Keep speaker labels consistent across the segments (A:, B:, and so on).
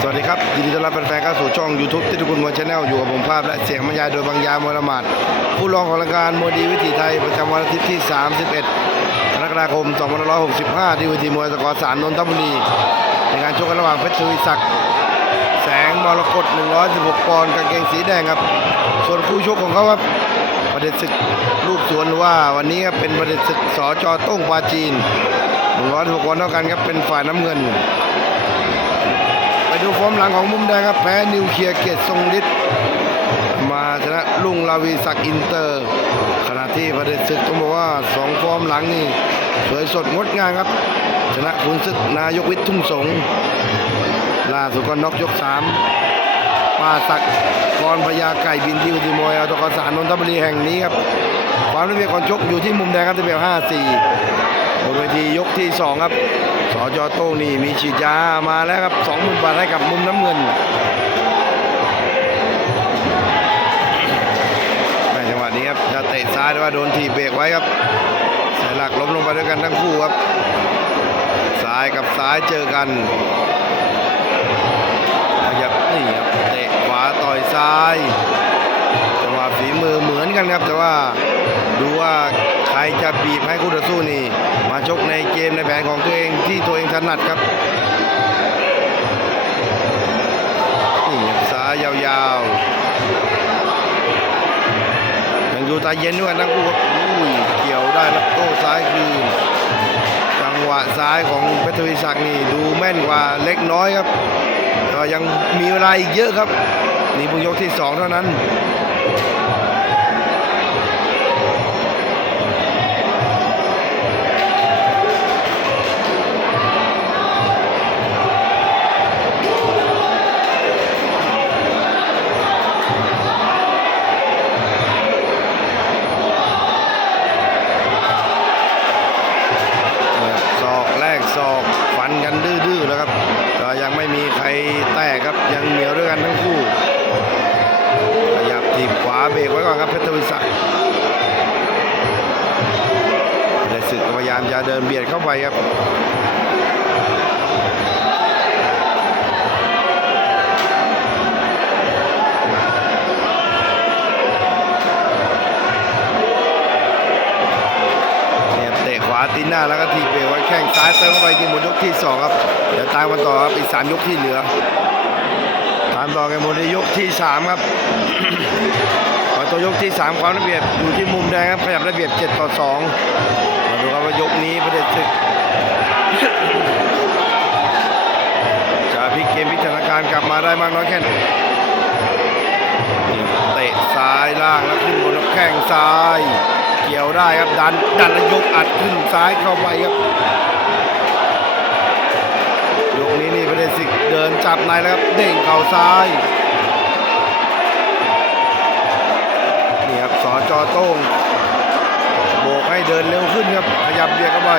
A: สวัสดีครับ ยินดีต้อนรับแฟนๆเข้าสู่ช่อง YouTube ที่ทุกคนมวยชาแนลอยู่กับผมภาพและเสียงบรรยายโดยบางยามวรมาศผู้รองของรายการมวยดีวิถีไทย ประจำวันอาทิตย์ที่ 31กรกฎาคม2565 ที่เวทีมวยสกอร์สารนนทบุรีในการชกกันระหว่างเพชรทวีศักดิ์แสงมรกต116 ปอนด์กางเกงสีแดงครับ ส่วนคู่ชกของเขาครับประเด็นศึกลูกสวนว่าวันนี้ครับเป็นประเด็นศึกสอจโต้งปาจีน116ปอนด์เท่ากันครับเป็นฝ่ายน้ำเงิน ดูฟอร์มหลังของมุมแดงครับแพ้นิวเคลียร์เกียรติทรงฤทธิ์มาชนะลุงลาวีศักดิ์อินเตอร์ ขณะที่ประเด็นศึกต้องบอกว่าสองฟอร์มหลังนี่สวยสดงดงามครับ ชนะคุณศึกนายกวิทย์ทุ่งสงล่าสุดก็น็อกยกสามป้าศักดิ์กรพญาไก่บินที่อุทิมวยเอาตกสารนนทบุรีแห่งนี้ครับความรู้เรียก่อนชกอยู่ที่มุมแดงครับที่เบลห้าสี่บนเวทียกที่สองครับ สจโต้งนี่มีฉีดยามาแล้วครับสองหมื่นบาทให้กับมุมน้ำเงินในจังหวะนี้ครับจะเตะซ้ายแต่ว่าโดนทีเบรกไว้ครับเสียหลักล้มลงไปด้วยกันทั้งคู่ครับซ้ายกับซ้ายเจอกันขยับนี่ครับเตะขวาต่อยซ้ายจังหวะฝีมือเหมือนกันครับแต่ว่าดูว่า รจะบีบให้คู่ต่อสู้นี่ มาชกในเกมในแผนของตัวเองที่ตัวเองถนัดครับนี่ครับซ้ายยาวๆยังดูตาเย็นด้วยกันทั้งคู่ครับอุ้ยเกี่ยวได้แล้วโต้ซ้ายคืนจังหวะซ้ายของเพชรทวีศักดิ์นี่ดูแม่นกว่าเล็กน้อยครับ ก็ยังมีเวลาอีกเยอะครับ นี่เพิ่งยกที่สองเท่านั้น ยังเหนียวด้วยกันทั้งคู่ขยับทีบขวาเบรกไว้ก่อนครับเพชรทวีศักดิ์ได้ศึกพยายามจะเดินเบียดเข้าไปครับเตะขวาตีหน้าแล้วก็ทีบเบรกไว้แข้งซ้ายเติมเข้าไปที่หมดยกที่สองครับ เดี๋ยวตามกันต่อครับ อีกสามยกที่เหลือามต่อกันหมดในยกที่สามครับขอตัวยกที่3ความระเบียบอยู่ที่มุมแดงครับขยับระเบียบ7ต่อ2มาดูครับว่ายกนี้ประเด็นศึกจะพลิกเกมพิจารณาการกลับมาได้มากน้อยแค่ไหนเตะซ้ายล่างแล้วขึ้นบนแล้วแข้งซ้าย เกี่ยวได้ครับดันดันแล้วยกอัดขึ้นซ้ายเข้าไปครับ จับในแล้วครับเด้งเข่าซ้ายนี่ครับสอจอโต้งโบกให้เดินเร็วขึ้นครับขยับเบียดเข้าไป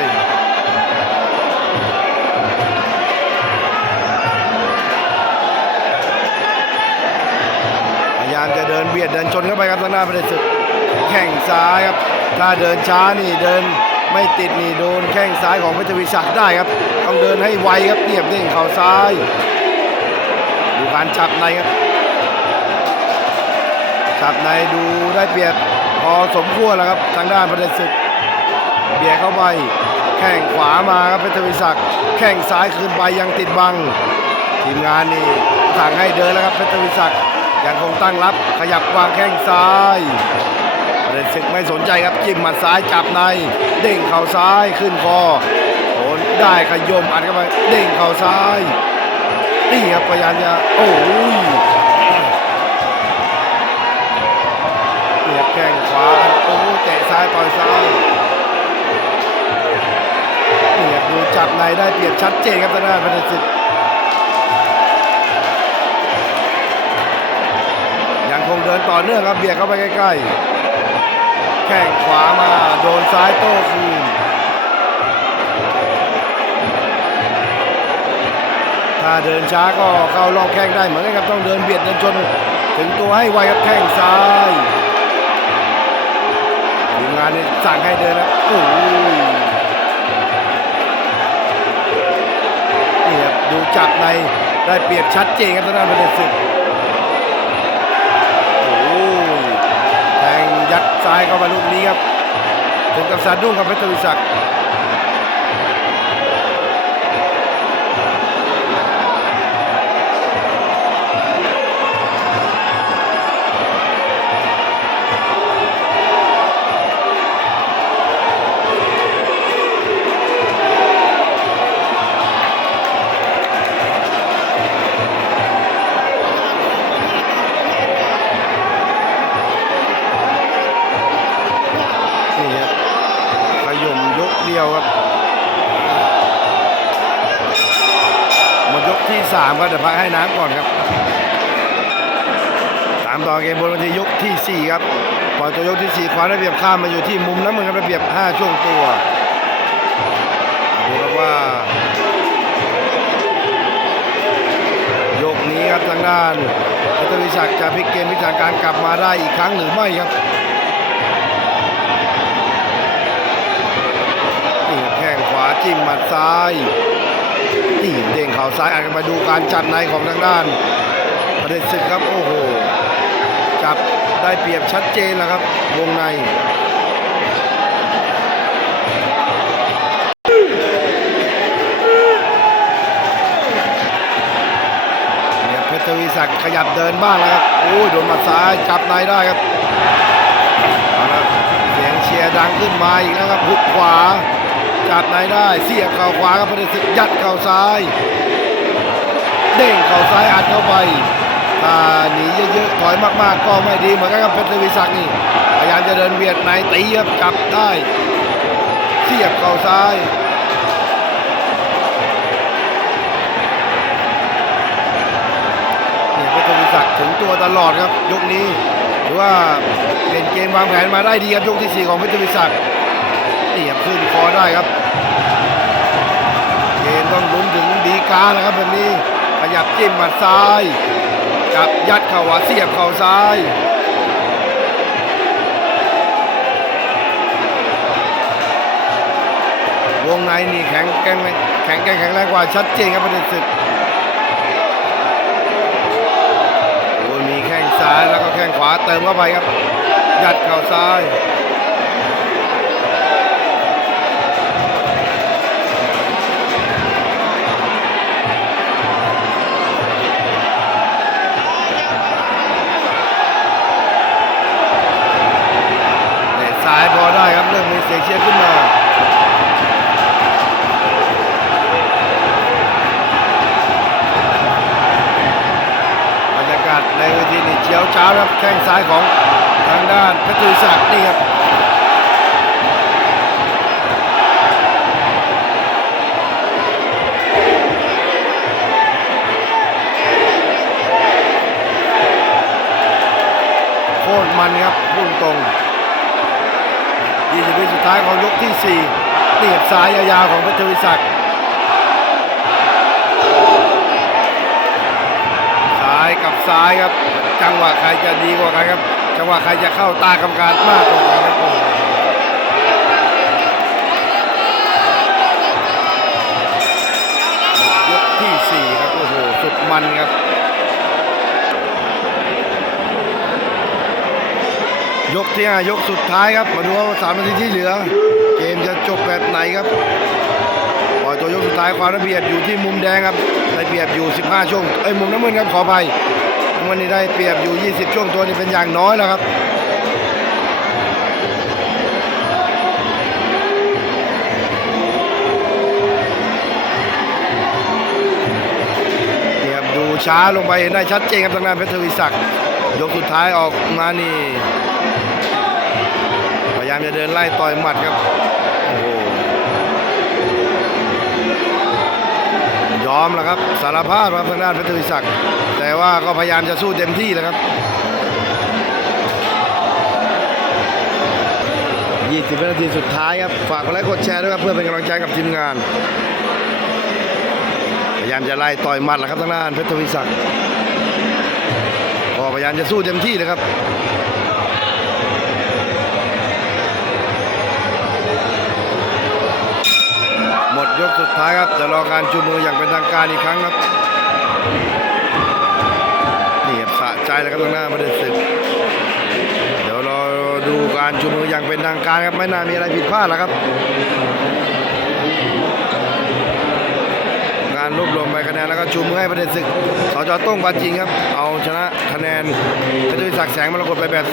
A: พยายามจะเดินเบียดเดินชนเข้าไปครับทางหน้าประเด็นศึกแข้งซ้ายครับถ้าเดินช้านี่เดินไม่ติดนี่โดนแข้งซ้ายของเพชวิศักดิ์ได้ครับ ต้องเดินให้ไวครับเรียบเด้งเข่าซ้าย ดูการจับในครับจับในดูได้เปรียบพอสมควรแล้วครับทางด้านประเด็นศึกเบียดเข้าไปแข้งขวามาครับเพชรวิศักดิ์แข้งซ้ายคืนไปยังติดบัง ทีมงานนี่สั่งให้เดินแล้วครับเพชรวิศักดิ์ยังคงตั้งรับขยับวางแข้งซ้ายประเด็นศึกไม่สนใจครับจิ้มหมัดซ้ายจับในเด้งเข่าซ้ายขึ้นคอโดนได้ขยมอัดเข้าไปเด้งเข่าซ้าย นี่ครับพยายามจะโอ้ยเปียแข้งขวาโอ้เตะซ้ายต่อยซ้ายเปียดูจับในได้เปรียบชัดเจนครับทางด้านพันธสิทธิ์ยังคงเดินต่อเนื่องครับเบียดเข้าไปใกล้ๆแข้งขวามาโดนซ้ายโต้คืน ถ้าเดินช้าก็เข้ารอบแข้งได้เหมือนกันครับต้องเดินเบียดเดินชน ถึงตัวให้ไวครับแข้งซ้ายทีมงานนี่สั่งให้เดินนะโอ้ยนี่ครับดูจับในได้เปรียบชัดเจนครับทางด้านประเด็นศึกยแทงยัดซ้ายเข้ามาลูกนี้ครับถึงกับสะดุ้งกับเพชรวีศักดิ์ สามครับเดี๋ยวพักให้น้ำก่อนครับตามต่อเกมบนวันที่ยกที่สี่ครับปล่อยตัวยกที่สี่คว้าระเบียบข้ามมาอยู่ที่มุมน้ำเงินครับระเบียบห้าช่วงตัวดูครับว่ายกนี้ครับทางด้านพัทวิศักดิ์จะพลิกเกมพิจารการกลับมาได้อีกครั้งหรือไม่ครับนี่แข้งขวาจิ้มหมัดซ้าย นี่เด้งเข่าซ้ายอาจจะมาดูการจัดในของทางด้านประเด็นศึกครับโอ้โหจับได้เปรียบชัดเจนแล้วครับ วงในเพชรทวีศักดิ์ขยับเดินบ้างแล้วครับโอ้ยโดนหมัดซ้ายจับในได้ครับเอาละเสียงเชียร์ดังขึ้นมาอีกแล้วครับหุกขวา จับในได้เสียบเข่าขวาครับพชรทวีศักยัดเข่าซ้าย เด้งเข่าซ้ายอัดเข้าไปถ้าหนีเยอะๆถอยมากๆ ก็ไม่ดีเหมือนกันครับเพชรวีศักดิ์นี่พยายามจะเดินเวียดในตีครับจับได้เสียบเข่าซ้ายเนี่ยเพชรวีศักดิ์ถึงตัวตลอดครับยกนี้ถือว่าเป็นเกมวางแผนมาได้ดีครับยกที่สี่ของเพชรวีศักดิ์ นี่ครับขึ้นคอได้ครับ เกมต้องลุ้นถึงดีกาแล้วครับแบบนี้ขยับจิ้มหมัดซ้ายจับยัดเข่าขวาเสียบเข่าซ้ายวงในนี่แข็งแกร่งแข็งแกร่งแข็งแรงกว่าชัดเจนครับประเด็นศึกโอ้ยมีแข้งซ้ายแล้วก็แข้งขวาเติมเข้าไปครับยัดเข่าซ้าย นี่เชียวครับแข้งซ้ายของทางด้านเพชรตุศักดิ์นี่ครับโคตรมันครับพุ่งตรง20วิสุดท้ายของยกที่4นี่ครับซ้ายยาวๆของเพชรทวีศักดิ์ซ้ายกับซ้ายครับ จังหวะใครจะดีกว่ากันครับ จังหวะใครจะเข้าตากรรมการมากกว่ากันครับยกที่สี่ครับโอ้โหสุดมันครับยกที่ห้ายกสุดท้ายครับมาดูว่าสามนาทีที่เหลือ เกมจะจบแบบไหนครับปล่อยตัวยกสุดท้ายความระเบียบอยู่ที่มุมแดงครับได้เปรียบอยู่ 15 ช่วงเอ้ยมุมน้ำเงินครับขออภัย น้ำเงินนี่ได้เปรียบอยู่ 20 ช่วงตัวนี่เป็นอย่างน้อยแล้วครับนี่ครับดูช้าลงไปเห็นได้ชัดเจนครับทางด้านเพชรทวีศักดิ์ยกสุดท้ายออกมานี่พยายามจะเดินไล่ต่อยหมัดครับโอ้โห ยอมแล้วครับ สารภาพครับทางด้านเพชรทวีศักดิ์แต่ว่าก็พยายามจะสู้เต็มที่แล้วครับ20วินาทีสุดท้ายครับ ฝากกดไลค์กดแชร์ด้วยครับ เพื่อเป็นกำลังใจกับทีมงาน พยายามจะไล่ต่อยหมัดแล้วครับทางด้านเพชรทวีศักดิ์ก็พยายามจะสู้เต็มที่เลยครับ มดยกสุดท้ายครับจะรอการชูมืออย่างเป็นทางการอีกครั้งครับเหน็บสะใจแล้วครับทางหน้าประเด็นศึกเดี๋ยวเราดูการชูมืออย่างเป็นทางการครับไม่น่ามีอะไรผิดพลาดแล้วครับการรวบรวมใบคะแนนแล้วก็ชูมือให้ประเด็นศึกสจต้งปาจิงครับ เอาชนะคะแนนกระดุยศักดิ์แสงมรกตไปแบบ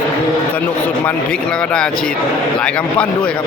A: สนุกสุดมันพลิกแล้วก็ได้อาชีพหลายกำปั้นด้วยครับ